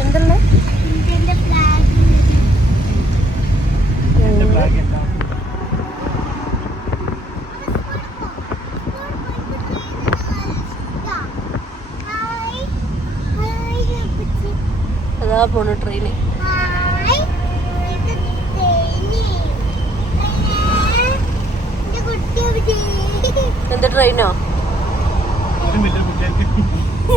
എന്തുള്ള flag അതാ പോണു train എന്ത് ട്രെയിനോ എന്ത് ചെയ്തു ഇതെന്തിനാ വെറുതെ അടിച്ചേ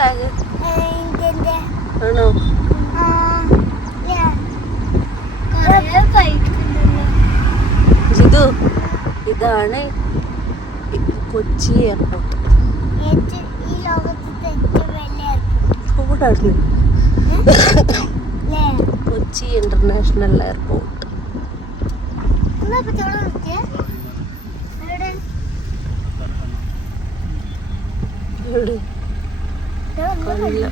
ഫ്ലാഗ് ആണോ ജിതു ഇതാണ് കൊച്ചി എയർപോർട്ട്. റോഡാണ് കൊച്ചി ഇന്റർനാഷണൽ എയർപോർട്ട് എവിടെ? ഇവിടെ ഒന്നും കണ്ടില്ല.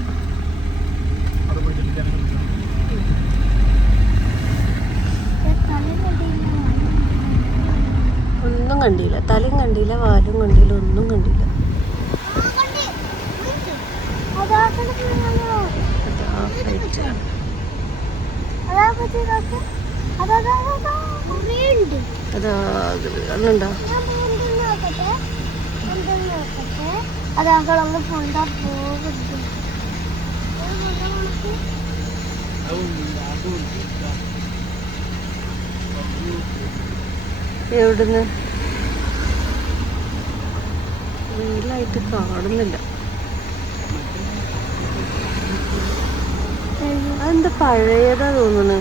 തലയിൽ കണ്ടില്ല ഒന്നും കണ്ടില്ല തലയും കണ്ടില്ല വാലും കണ്ടില്ല ഒന്നും കണ്ടില്ല ആ, കണ്ടി. വിളിച്ചു. അതാ കിടക്കുന്നതാണോ? അതാ ഫ്ലൈറ്റ് അതാ പറ്റി നോക്ക്. അതാ, അതാ, അതാ, അതാ. കുറേയുണ്ട്. അതാ കണ്ണുണ്ടോ ഞാൻ വീണ്ടും നോക്കട്ടെ. വീണ്ടും നോക്കട്ടെ. അതാ കിളന്ന് കൊണ്ടാ പോകുന്നത്. എവിടുന്ന്? വെയിലായിട്ട് കാണുന്നില്ല. അതെന്താ പഴയതാ തോന്നുന്നു?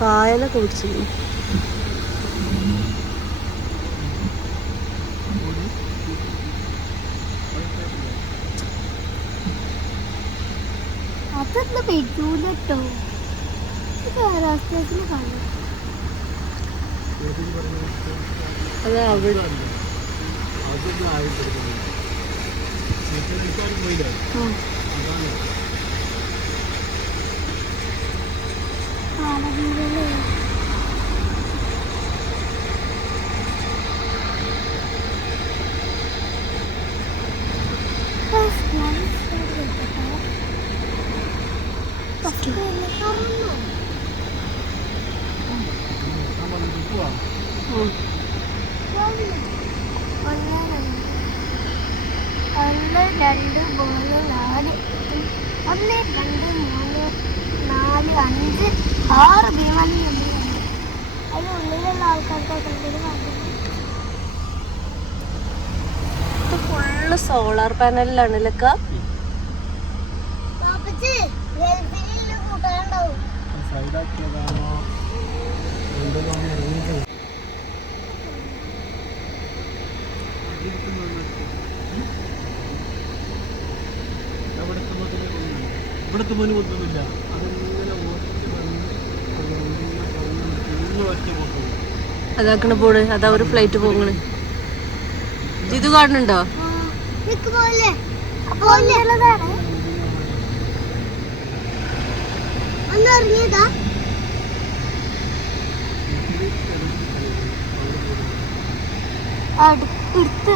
പായലൊക്കെ പിടിച്ചിരുന്നു അതൊന്നും പറ്റൂല കേട്ടോ കാലാവസ്ഥ കാണും അത് അവിടെ ഉം. പാടവീരല്ലേ ഉം. ഒന്ന് രണ്ട് രണ്ട് അഞ്ച് ആറ് സോളാർ പാനലിലാണ് ലക്ക. ഇവിടുത്തെ മോന് ഒന്നുമില്ല അതിങ്ങനെ ഓടിച്ച് വന്ന് പോകും അതാക്കണ പോണ് അതാ ഒരു ഫ്ലൈറ്റ് പോകണ് ഇത് കാണുന്നുണ്ടോ പോലെ. ഒന്ന് ഇറങ്ങിയതാ അടുത്ത്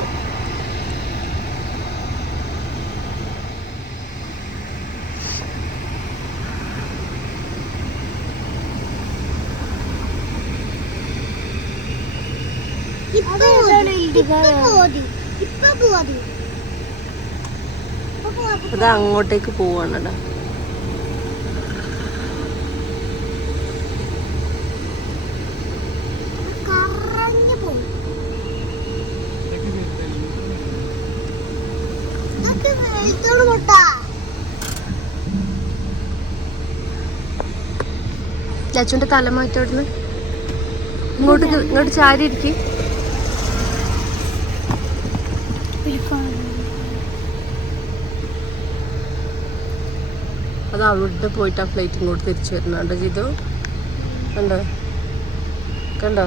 ഇപ്പൊ പോതി ഇപ്പൊ പോതി. ഇപ്പൊ പോതി അത് അങ്ങോട്ടേക്ക് പോവാണടാ കറങ്ങി പോകും ലച്ചുന്റെ തല മാറ്റോടുന്ന് ഇങ്ങോട്ട് ഇങ്ങോട്ട് ചാരി ഇരിക്കും അത് അവിടെ പോയിട്ട് ആ ഫ്ലൈറ്റ് ഇങ്ങോട്ട് തിരിച്ചു വരുന്നുണ്ട് ജിതു. കണ്ടോ? കണ്ടോ?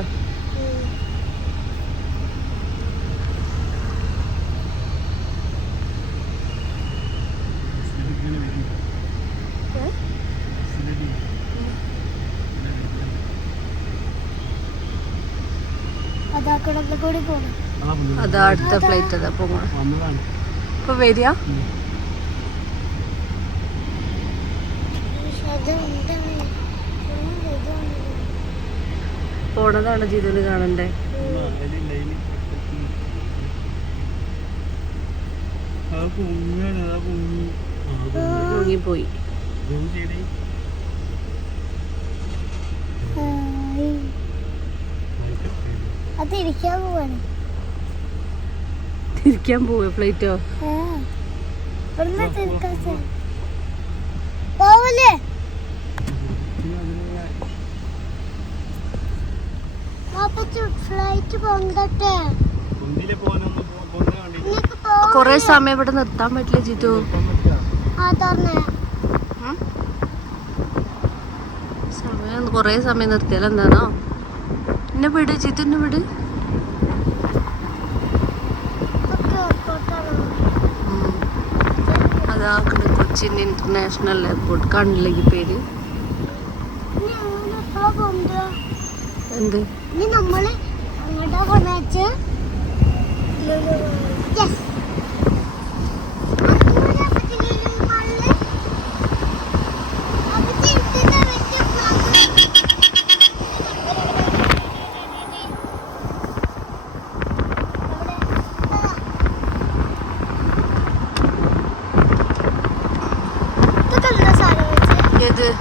അതാ അടുത്ത ഫ്ലൈറ്റ് അതാ പോകണം ഇപ്പൊ വരിക. പോണതാണ് ജിതുവിന് കാണണ്ടേ മുങ്ങിപ്പോയി സൂം ചെയ്തേ ഹായ്. അത് ഇരിക്കാൻ പോവാണ് തിരിക്കാൻ പോവേ ഫ്ലൈറ്റോ ആ. ഇവിടുന്ന് തിരിക്കാൻ സ്ഥലം. പോവല്ലേ ഫ്ലൈറ്റ് പോകട്ടെ ഒന്നിലെ പോവാണ്. തിരിക്കാൻ കണ്ടി നിനക്ക് പോവല്ലേ കൊറേ സമയം ഇവിടെ നിർത്താൻ പറ്റില്ല ജിതു. സമയം കൊറേ സമയം നിർത്തിയാൽ എന്താണോ? എന്നെ വിട് ജിതു എന്നെ വിട്. ഇതൊക്കെ എയർപോർട്ടാണ് ഉം. അതാ അവിടെ കൊച്ചിൻ ഇന്റർനാഷണൽ എയർപോർട്ട്. കണ്ടില്ലെങ്കിൽ പേര്? എന്ത്? നമ്മൾ അങ്ങോട്ടാ കൊണ്ടുവച്ച് ഏത്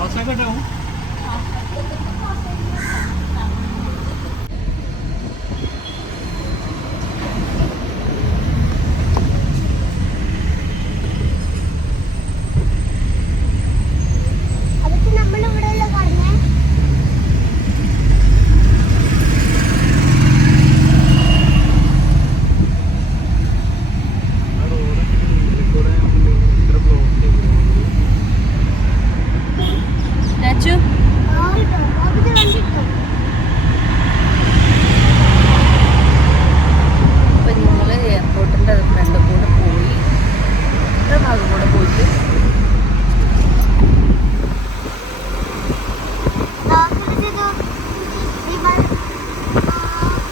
അവസാനം കേട്ടാവും അതൊക്കെ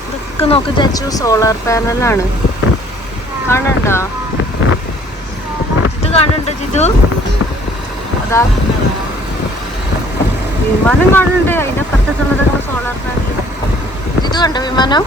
ഇതൊക്കെ നോക്കി ചാച്ചു സോളാർ പാനലാണ് കാണണ്ടോ ജിതു കാണുന്നുണ്ടോ? ജിതു അതാ. വിമാനം കാണുന്നുണ്ട്. അതിനപ്പുറത്തുള്ളതൊക്കെ സോളാർ പാനൽ ജിതു കണ്ടോ വിമാനം?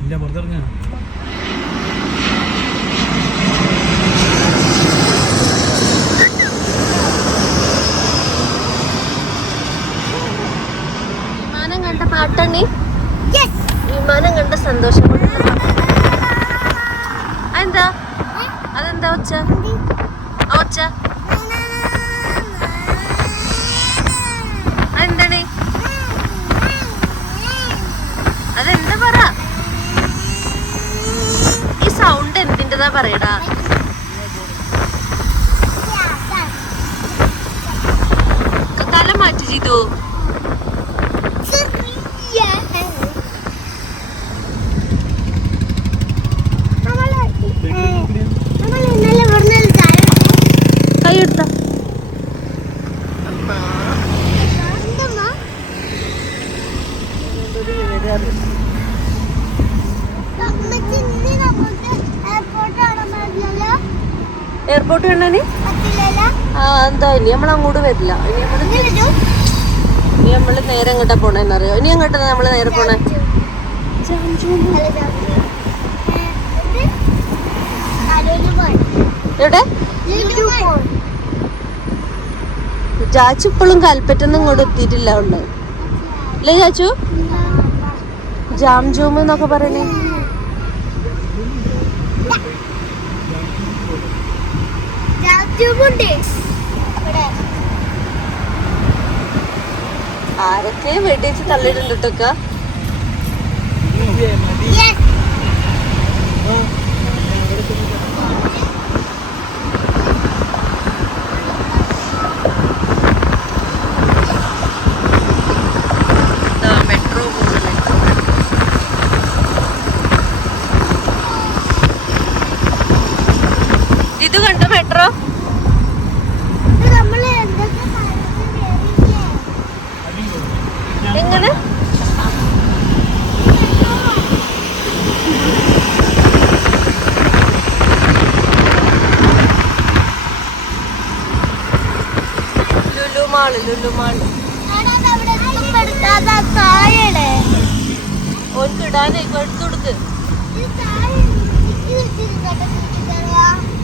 ഇല്ല പുറത്തിറങ്ങാ വിമാനം കണ്ട പാട്ടണി വിമാനം കണ്ട സന്തോഷം. എന്താ അതെന്താ ഒച്ച? ഒച്ച. അതെന്താണ്? അതെന്താ പറ? ഈ സൗണ്ട് എന്തിന്റെതാ പറയടാ? തല മാറ്റി ചെയ്തു. എയർപോർട്ട് കണ്ടാനി ആ എന്താ ഇനി നമ്മൾ അങ്ങോട്ട് വരില്ല. ഇനി നമ്മൾ ഇനി നമ്മൾ നേരെ എങ്ങോട്ടാ പോണേന്നറിയോ ഇനി എങ്ങോട്ടാ നമ്മൾ നേരെ പോണേ? എവിടെ? ചാച്ചു ഇപ്പോഴും കൽപ്പറ്റൊന്നും ഇങ്ങോട്ട് എത്തിയിട്ടില്ല ഉണ്ട് അല്ലേ ചാച്ചു ജാം ജൂം എന്നൊക്കെ പറയണേ. ആരൊക്കെ വെടിച്ച് തള്ളിയിട്ടുണ്ട് കേട്ടൊക്കെ ഓർക്ക് ഇപ്പൊ എടുത്തു കൊടുക്ക്